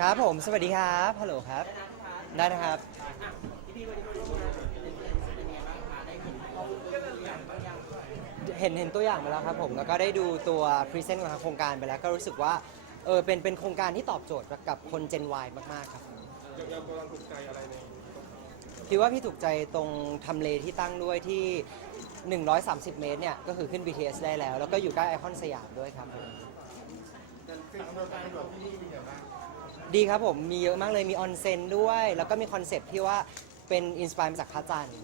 ครับผม สวัสดีครับ ฮัลโหลครับ ได้นะครับเป็นเห็นตัวอย่างบางอย่างด้วยเห็นตัวอย่างไปแล้วครับผม แล้วก็ได้ดูตัวพรีเซนต์ของทางโครงการไปแล้ว ก็รู้สึกว่า เออ เป็น เป็นโครงการที่ตอบโจทย์กับคน Gen Y มาก ๆ ครับเดี๋ยวเรากำลังถูกใจอะไรใน พี่ว่าพี่ถูกใจตรงทำเลที่ตั้งด้วยที่ 130 เมตรเนี่ย ก็คือขึ้น BTS ได้แล้ว แล้วก็อยู่ใกล้ไอคอนสยามด้วยครับผมสิ่งอำนวยความสะดวกที่นี่เป็นอย่างไรบ้างดีครับผม มีเยอะมากเลยมีออนเซ็นด้วย แล้วก็มีคอนเซปต์ที่ว่าเป็นอินสปายมาจากพระจันทร์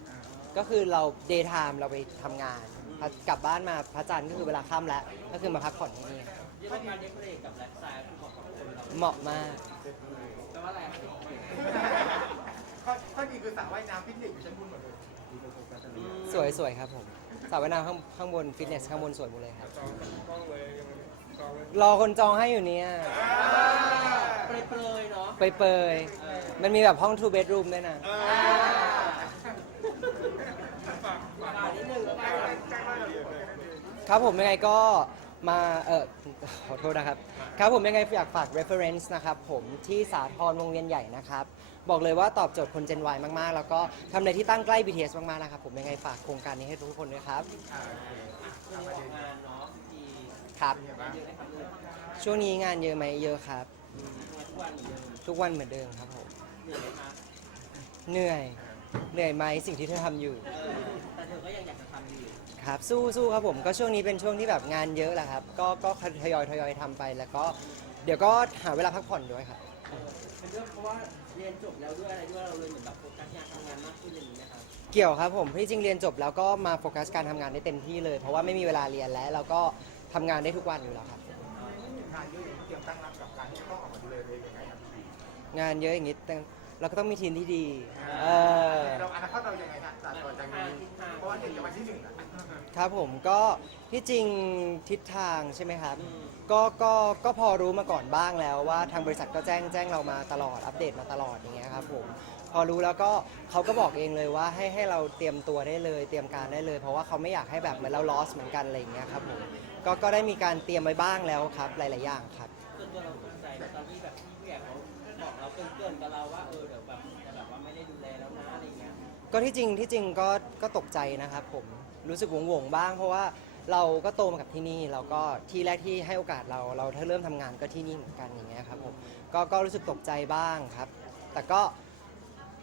ก็คือเราเดย์ไทม์เราไปทำงานพอกลับบ้านมาพระจันทร์ก็คือเวลาค่ำแล้ว ก็คือมาพักผ่อนที่นี่ครับเรียกว่าการเดคอเรทกับไลฟ์สไตล์คือของคนเราเหมาะมากแปลว่าอะไร อะข้อข้อจริงคือสระว่ายน้ำฟิตเนสอยู่ชั้นบนหมดเลยสวยสวยครับผมสระว่ายน้ำข้างข้างบนฟิตเนสข้างบนสวยหมดเลยครับ จองกล้องเลยยังจองเลยรอคนจองให้อยู่เนี่ยเปรยๆเนาะเปยเปยๆมันมีแบบห้อง two bedroom ด้วยนะฝากฝากอ่านิดนึงแล้วกันครับผมยังไงก็มาเออขอโทษนะครับ ครับผมยังไงอยากฝาก reference นะครับผมที่สาทรวงเวียนใหญ่นะครับ บอกเลยว่าตอบโจทย์คน Gen Y มากๆ แล้วก็ทำเลที่ตั้งใกล้ BTS มากๆนะครับผมยังไงฝากโครงการนี้ให้ทุกคนด้วยครับอ่าโอเคช่วงนี้ออกงานเนาะดีครับเป็นอย่างไรบ้างเยอะไหมครับเลยช่วงนี้งานเยอะไหมเยอะครับทำงานทุกวันเหมือนเดิมทุกวันเหมือนเดิมครับผมเหนื่อยไหมคะเหนื่อยเหนื่อยไหมสิ่งที่เธอทำอยู่เออแต่เธอก็ยังอยากจะทำอยู่ครับสู้สู้ครับผมก็ช่วงนี้เป็นช่วงที่แบบงานเยอะแหละครับ ก็ก็ทยอยทยอยทำไปแล้วก็ เดี๋ยวก็หาเวลาพักผ่อนด้วยครับเป็นเรื่องเพราะว่า เรียนจบแล้วด้วยอะไรด้วยเราเลยเหมือนแบบโฟกัสงานทำงานมากขึ้นอย่างนี้นะครับเกี่ยวครับผมที่จริงเรียนจบแล้วก็มาโฟกัสการทำงานได้เต็มที่เลย เพราะว่าไม่มีเวลาเรียนแล้วแล้วก็ทำงานได้ทุกวันอยู่แล้วครับ งานเยอะอย่างนี้เตรียมตั้งรับกับการที่จะต้องออกมาดูแลตัวเองยังไงครับพี่งานเยอะอย่างนี้แต่เราก็ต้องมีทีมที่ดีเออเราอนาคตเรายังไงฮะจากต่อจากนี้เพราะว่าถึงจะวันที่หนึ่งอะครับผมก็ที่จริงทิศทางใช่ไหมครับ ก็ก็ก็พอรู้มาก่อนบ้างแล้วว่าทางบริษัทก็แจ้งแจ้งเรามาตลอดอัปเดตมาตลอดอย่างเงี้ยครับผมพอรู้แล้วก็เขาก็บอกเองเลยว่าให้ให้เราเตรียมตัวได้เลย เตรียมการได้เลย เพราะว่าเขาไม่อยากให้แบบเหมือนเรา loss เหมือนกันอะไรอย่างเงี้ยครับผมก็ก็ได้มีการเตรียมไว้บ้างแล้วครับหลาย ๆ อย่างครับ ส่วนตัวเราสนใจตอนที่แบบพี่ผู้ใหญ่เขาบอกเราเกินๆกับเราว่าเออเดี๋ยวแบบจะแบบว่าไม่ได้ดูแลแล้วนะอะไรเงี้ยก็ที่จริงที่จริงก็ก็ตกใจนะครับผมรู้สึกหวงหวงๆบ้างเพราะว่า เราก็โตมากับที่นี่เราก็ที่แรกที่ให้โอกาสเรา เราถ้าเริ่มทำงานก็ที่นี่เหมือนกันอย่างเงี้ยครับผมก็ก็รู้สึกตกใจบ้างครับ แต่ก็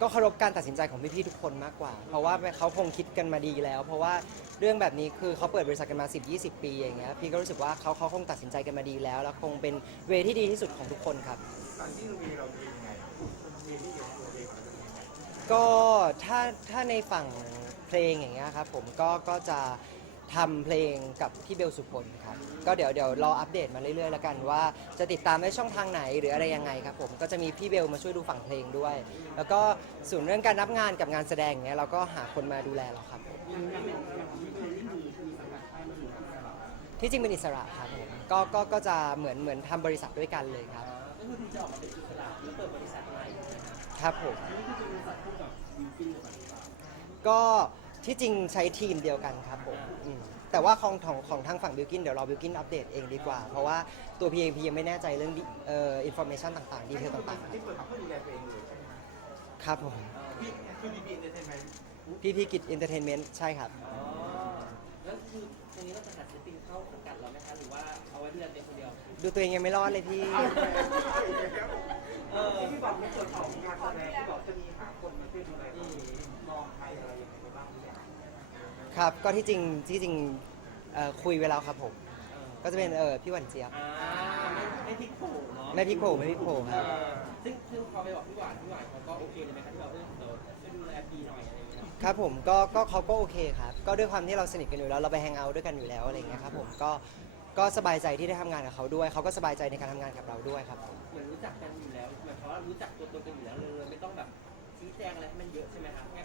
ก็เคารพการตัดสินใจของพี่ๆทุกคนมากกว่า เพราะว่าเขาคงคิดกันมาดีแล้ว เพราะว่าเรื่องแบบนี้คือเขาเปิดบริษัทกันมา 10-20 ปีอย่างเงี้ยพี่ก็รู้สึกว่าเขาเขาคงตัดสินใจกันมาดีแล้ว แล้วคงเป็นเวที่ดีที่สุดของทุกคนครับ ตอนที่เรามีเราเป็นยังไงมีที่อยู่ตัวเองเราเป็นยังไงก็ถ้าถ้าในฝั่งเพลงอย่างเงี้ยครับผมก็ก็จะ ทำเพลงกับพี่เบลสุพลครับ ก็เดี๋ยวเดี๋ยวรออัปเดตมาเรื่อยๆแล้วกันว่าจะติดตามได้ช่องทางไหนหรืออะไรยังไงครับผมก็จะมีพี่เบลมาช่วยดูฝั่งเพลงด้วย แล้วก็ส่วนเรื่องการรับงานกับงานแสดงเนี้ยเราก็หาคนมาดูแลเราครับผมที่จริงเป็นอิสระครับผมก็ก็ก็จะเหมือนเหมือนทำบริษัทด้วยกันเลยครับก็คือคุณจะออกมาเป็นอิสระแล้วเปิดบริษัทใหม่ครับผมก็ ที่จริงใช้ทีมเดียวกันครับผมอืมแต่ว่าของของของทางฝั่งบิลกินเดี๋ยวรอบิลกินอัปเดตเองดีกว่า เพราะว่าตัวพีเองพียังไม่แน่ใจเรื่องดิเอ่ออินโฟเมชันต่างๆดีเทลต่างที่เปิดมาเพื่อดูแลตัวเองเลยใช่ไหมครับๆ ครับผมพี่คือดีบีเอนเตอร์เทนเมนต์พี่พี่กิจเอนเตอร์เทนเมนต์ใช่ครับ อ๋อแล้วคือตรงนี้เราจะหาศิลปินเข้าสังกัดเราไหมคะหรือว่าเอาไว้ดูแลเด็กคนเดียว ดูตัวเองยังไม่รอดเลยพี่ เออ ที่บอกในส่วนของงานแส ครับ ก็ที่จริงที่จริงเอ่อคุยไว้แล้วครับผม ก็จะเป็นเออพี่หวันเจี๊ยบอ่าไม่ไม่พลิกโผล่เนาะไม่พลิกโผล่ไม่พลิกโผล่คเอรับอซึ่งซึ่งพอไปบอกพี่หวานพี่หวานเขาก็โอเคเลยไหมคะที่เราเออเดี๋ยวช่วยดูแลปีหน่อยอะไรอย่างเงี้ยครับผมก็ก็เขาก็โอเคครับ ก็ด้วยความที่เราสนิทกันอยู่แล้วเราไปแฮงเอาท์ด้วยกันอยู่แล้วอะไรอย่างเงี้ยครับผมก็ก็สบายใจที่ได้ทำงานกับเขาด้วย เขาก็สบายใจในการทำงานกับเราด้วยครับผมเหมือนรู้จักกันอยู่แล้วหมายความว่ารู้จักตัวตนกันอยู่แล้วเลยไม่ต้องแบบชี้แจงอะไรให้มันเยอะใช่ไหมคะแค่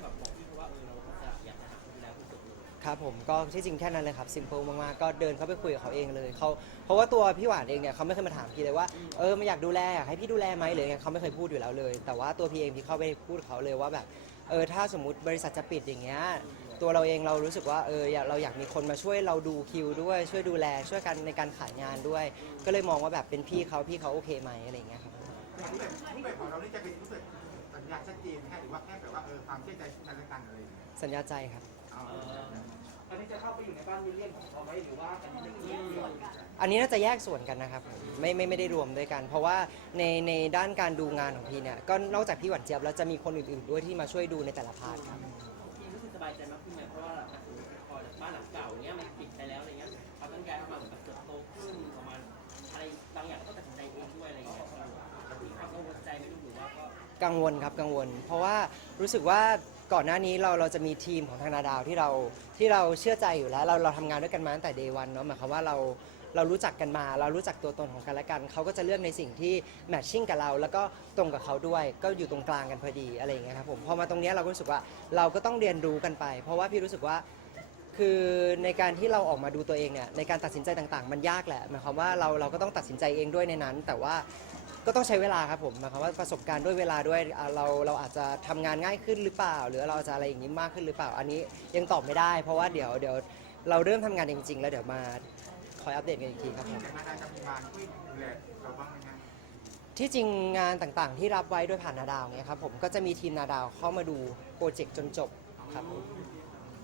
ครับผมก็ที่จริงแค่นั้นเลยครับซิมเ l ิลมากๆก็เดินเข้าไปคุยกับเขาเองเลยเขาเพราะว่าตัวพี่หวานเองเนี่ยเขาไม่เคยมาถามพี่เลยว่าเออไม่อยากดูแลอยากให้พี่ดูแลไหมหรือยังไงเขาไม่เคยพูดอยู่แล้วเลย แต่ว่าตัวพี่เองพี่เข้าไปพูดกับเขาเลยว่าแบบเออถ้าสมมติบริษัทจะปิดอย่างเงี้ยตัวเราเองเรารู้สึกว่าเอออยากเราอยากมีคนมาช่วยเราดูคิวด้วย ช่วยดูแลช่วยกันในการขายงานด้วย ก็เลยมองว่าแบบเป็นพี่เขาพี่เขาโอเคไหมอะไรอย่างเงี้ยครับอย่างที่แบบรูปแบบของเรานี่จะเป็นรูปแบบสัญญาชัดเจนแค่หรือว่าแค่แบบว่าเออความเชื่อใจกันและกันอะไรอย่างเงี้ยสัญญาใจครับเอาเออ อันนี้จะเข้าไปอยู่ในบ้านมิลเลียนของเขาไหมหรือว่าอันนี้จะแยกส่วนอันนี้น่าจะแยกส่วนกันนะครับไม่ไม่ไม่ได้รวมด้วยกัน เพราะว่าในในด้านการดูงานของพี่เนี่ยก็นอกจากพี่หวันเจี๊ยบแล้วจะมีคนอื่นๆด้วยที่มาช่วยดูในแต่ละพาร์ทครับพี่รู้สึกสบายใจมากขึ้นไหมเพราะว่าหลังจากพอจากบ้านหลังเก่าเนี้ยมันปิดไปแล้วอะไรเงี้ยเขาต้องย้ายเข้ามาเหมือนแบบเติบโตขึ้นประมาณอะไรบางอย่างก็ต้องตัดสินใจเองด้วยอะไรเงี้ยมีความกังวลใจไหม่รู้หรือว่าก็ กังวลครับกังวล เพราะว่ารู้สึกว่า ก่อนหน้านี้เราเราจะมีทีมของทางนาดาวที่เราที่เราเชื่อใจอยู่แล้ว เราเราทำงานด้วยกันมาตั้งแต่เดวันเนาะหมายความว่าเราเรารู้จักกันมา เรารู้จักตัวตนของกันและกัน เขาก็จะเลือกในสิ่งที่แมทชิ่งกับเรา แล้วก็ตรงกับเขาด้วย ก็อยู่ตรงกลางกันพอดีอะไรอย่างเงี้ยครับผมพอมาตรงเนี้ยเราก็รู้สึกว่าเราก็ต้องเรียนรู้กันไป เพราะว่าพี่รู้สึกว่าคือในการที่เราออกมาดูตัวเองเนี่ยในการตัดสินใจต่างๆ มันยากแหละหมายความว่าเราเราก็ต้องตัดสินใจเองด้วยในนั้น แต่ว่า ก็ต้องใช้เวลาครับผมหมายความว่าประสบการณ์ด้วยเวลาด้วยอ่าเราเราอาจจะทำงานง่ายขึ้นหรือเปล่า หรือเราจะอะไรอย่างนี้มากขึ้นหรือเปล่าอันนี้ยังตอบไม่ได้ เพราะว่าเดี๋ยวเดี๋ยวเราเริ่มทำงานจริง ๆ แล้วเดี๋ยวมาคอยอัปเดตกันอีกทีครับผมแต่นาดาจะมีงานช่วยดูแลเราบ้างไหมฮะที่จริงงานต่างๆ ที่รับไว้ด้วยผ่านนาดาวเนี่ยครับผมก็จะมีทีมนาดาวเข้ามาดูโปรเจกต์จนจบครับผม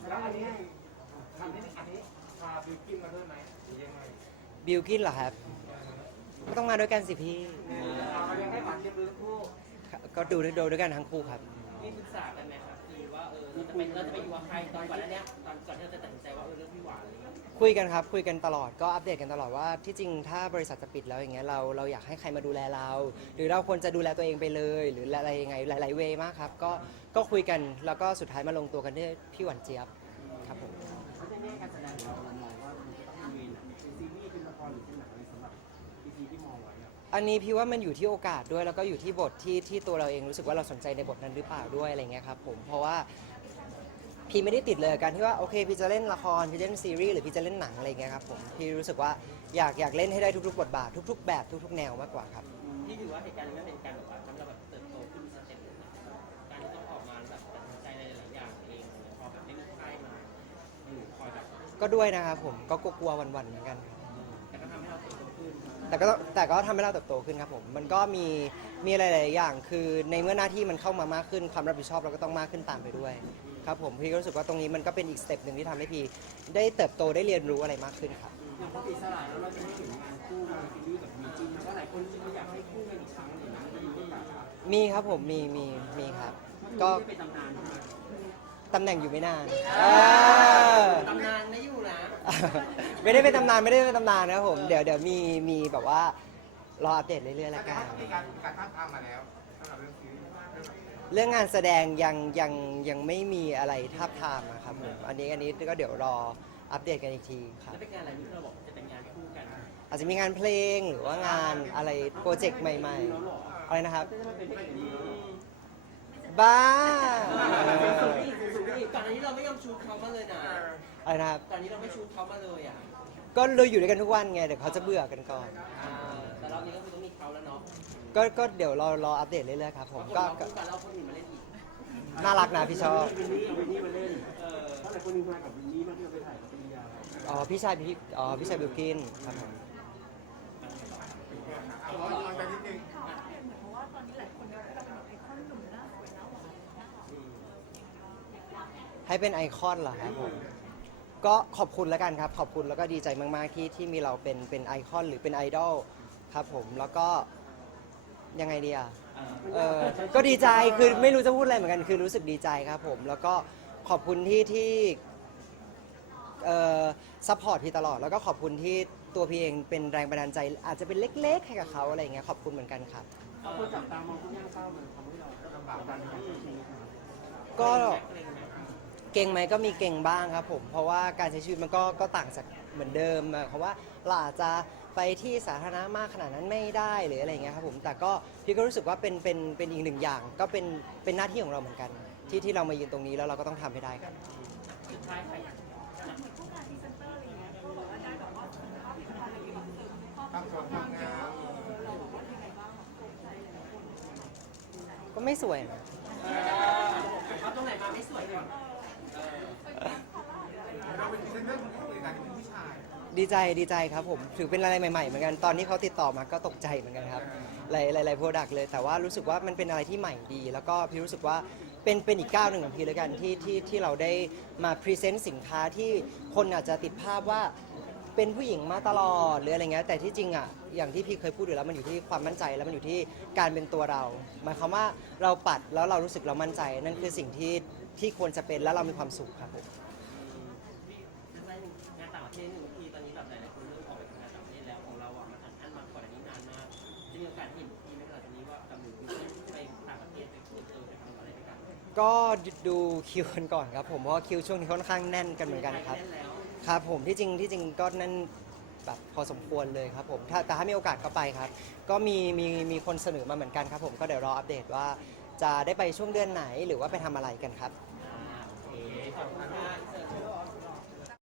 แล้วอันนี้อันนี้อันนี้พาบิวกิ้นมาด้วยไหมหรือยังไงบิลกินเหรอครับ ก็ต้องมาด้วยกันสิพี่เรายังให้หวานเทียมดูทั้งคู่ก็ดูด้วยดูด้วยกันทั้งคู่ครับมีปรึกษากันไหมครับคือว่าเออเราจะไปเราจะไปอยู่กับใครตอนก่อนหน้าเนี้ยตอนก่อนที่เราจะตัดสินใจว่าเออเรื่องพี่หวานอะไรเงี้ยคุยกันครับ คุยกันตลอดก็อัปเดตกันตลอดว่าที่จริงถ้าบริษัทจะปิดแล้วอย่างเงี้ยเราเราอยากให้ใครมาดูแลเรา หรือเราควรจะดูแลตัวเองไปเลย หรืออะไรยังไงหลายๆเวย์มากครับก็ก็คุยกันแล้วก็สุดท้ายมาลงตัวกันที่พี่หวันเจี๊ยบครับผมเขาจะแยกการแสดง องไว้อะอันนี้พี่ว่ามันอยู่ที่โอกาสด้วยแล้วก็อยู่ที่บทที่ที่ตัวเราเองรู้สึกว่าเราสนใจในบทนั้นหรือเปล่าด้วยอะไรเงี้ยครับผมเพราะว่าพี่ไม่ได้ติดเลยกับการที่ว่าโอเคพี่จะเล่นละครพี่จะเล่นซีรีส์หรือพี่จะเล่นหนังอะไรเงี้ยครับผมพี่รู้สึกว่าอยากอยากเล่นให้ได้ทุกๆบทบาททุก ๆ แบบทุก ๆ แนวมากกว่าครับพี่ถือว่าเหตุการณ์นี้มันเป็นการแบบว่าทำให้เราแบบเติบโตขึ้นสเต็ปหนึ่งนะการที่ต้องออกมาแบบตัดสินใจในหลายๆอย่างเองเนี่ยพอแบบไม่มีค่ายมาอยู่คอยแบบก็ด้วยนะครับผมก็กลัวๆวันๆเหมือนกันครับ แต่ก็ต้องแต่ก็ทำให้เราเติบโตขึ้นครับผม มันก็มีมีอะไรหลาย ๆ อย่าง คือในเมื่อหน้าที่มันเข้ามามากขึ้นความรับผิดชอบเราก็ต้องมากขึ้นตามไปด้วย ครับผมพี่ก็รู้สึกว่าตรงนี้มันก็เป็นอีกสเต็ปหนึ่งที่ทำให้พี่ได้เติบโตได้เรียนรู้อะไรมากขึ้นครับ อย่างพอติดสลายแล้วเราจะไม่เห็นงานคู่งานซีรีส์กับมีจริงแล้วก็หลายคนก็อยากให้คู่กันอีกครั้งหนึ่งนะไม่รู้ว่าแบบมีครับผมมีมีมีครับ ก็ไม่เป็นตำนานใช่ไหมตำแหน่งอยู่ไม่นานเออ ตำนานไม่อยู่นะ ไม่ได้เป็นตำนานไม่ได้เป็นตำนานนะครับผมเดี๋ยวเดี๋ยวมีมีแบบว่ารออัปเดตเรื่อยๆแล้แล้ววกันมีการมีการท้าบทามมาแล้วสำหรับเรื่องซีรีส์เรื่องเรื่องงานแสดงยังยังยังไม่มีอะไรทับทามนะครับผมอันนี้อันนี้ก็เดี๋ยวรออัปเดตกันอีกทีครับ แล้วเป็นงานอะไรที่เราบอกจะเป็นงานคู่กันอาจจะมีงานเพลงหรือว่างานอะไรโปรเจกต์ใหม่ ๆ อะไรนะครับจะมาเป็นแบบนี้ บ้าสุดนี่สุดนี่ก่อนอันนี้เราไม่ยอมชูเขามาเลยนะอะไรนะครับก่อนนี้เราไม่ชูเขามาเลยอะก็เราอยู่ด้วยกันทุกวันไงเดี๋ยวเขาจะเบื่อกันก่อน อ่าแต่รอบนี้ก็คือต้องมีเขาแล้วเนาะก็ก็เดี๋ยวเรารออัปเดตเรื่อยๆครับผมก็ก็คู่กันเราคนอื่นมาเล่นอีกน่ารักนะพี่ชอบวินนี่วินนี่มาเล่นเออเพราะหลายคนมีมากับวินนี่มากที่เราไปถ่ายกับปริญญาอ๋อพี่ชายพี่อ๋อพี่ชายบิลกินครับผม เอาเอาเอาไปนิดนึง ให้เป็นไอคอนเหรอครับผมก็ขอบคุณแล้วกันครับ ขอบคุณแล้วก็ดีใจมาก ๆ ที่ที่มีเราเป็นเป็นไอคอนหรือเป็นไอดอลครับผมแล้วก็ยังไงดีอะเออก็ดีใจคือไม่รู้จะพูดอะไรเหมือนกันคือรู้สึกดีใจครับผม แล้วก็ขอบคุณที่ที่เอ่อซัพพอร์ตพี่ตลอด แล้วก็ขอบคุณที่ตัวพี่เองเป็นแรงบันดาลใจ อาจจะเป็นเล็ก ๆ ให้กับเขาอะไรอย่างเงี้ยขอบคุณเหมือนกันครับ เอาคนจับตามองทุกย่างก้าวมันทำให้เราลำบากการใช้ชีวิตนะครับก็ เก่งไหมก็มีเก่งบ้างครับผมเพราะว่าการใช้ชีวิตมันก็ก็ต่างจากเหมือนเดิมอะเพราะว่าเราอาจจะไปที่สาธารณะมากขนาดนั้นไม่ได้หรืออะไรอย่างเงี้ยครับผมแต่ก็พี่ก็รู้สึกว่าเป็นเป็นเป็นอีกหนึ่งอย่าง ก็เป็นเป็นหน้าที่ของเราเหมือนกัน ที่ที่เรามายืนตรงนี้แล้วเราก็ต้องทำให้ได้ครับ สุดท้ายใครทำสวนทำงานก็ไม่สวยนะเอาตรงไหนมาไม่สวยก่อนเออ เป็นเรื่องของเลยการเป็นผู้ชาย ดีใจดีใจครับผมถือเป็นอะไรใหม่ๆเหมือนกันตอนที่เขาติดต่อมาก็ตกใจเหมือนกันครับหลายหลายหลายโปรดักต์เลย แต่ว่ารู้สึกว่ามันเป็นอะไรที่ใหม่ดี แล้วก็พี่รู้สึกว่าเป็นเป็นอีกก้าวหนึ่งของพี่แล้วกันที่ที่ที่เราได้มาพรีเซนต์สินค้าที่คนอาจจะติดภาพว่าเป็นผู้หญิงมาตลอดหรืออะไรเงี้ยแต่ที่จริงอะอย่างที่พี่เคยพูดอยู่แล้วมันอยู่ที่ความมั่นใจแล้วมันอยู่ที่การเป็นตัวเรา หมายความว่าเราปัดแล้วเรารู้สึกเรามั่นใจ นั่นคือสิ่งที่ที่ควรจะเป็นแล้วเรามีความสุขครับผม ก็ดูคิวกันก่อนครับผมเพราะว่าคิวช่วงนี้ค่อนข้างแน่นกันเหมือนกันครับแน่นแล้วครับผมที่จริงที่จริงก็นั่นแบบพอสมควรเลยครับผมถ้าแต่ถ้ามีโอกาสก็ไปครับ ก็มีมีมีคนเสนอมาเหมือนกันครับผมก็เดี๋ยวรออัปเดตว่าจะได้ไปช่วงเดือนไหนหรือว่าไปทำอะไรกันครับ โอเคขอบคุณมาก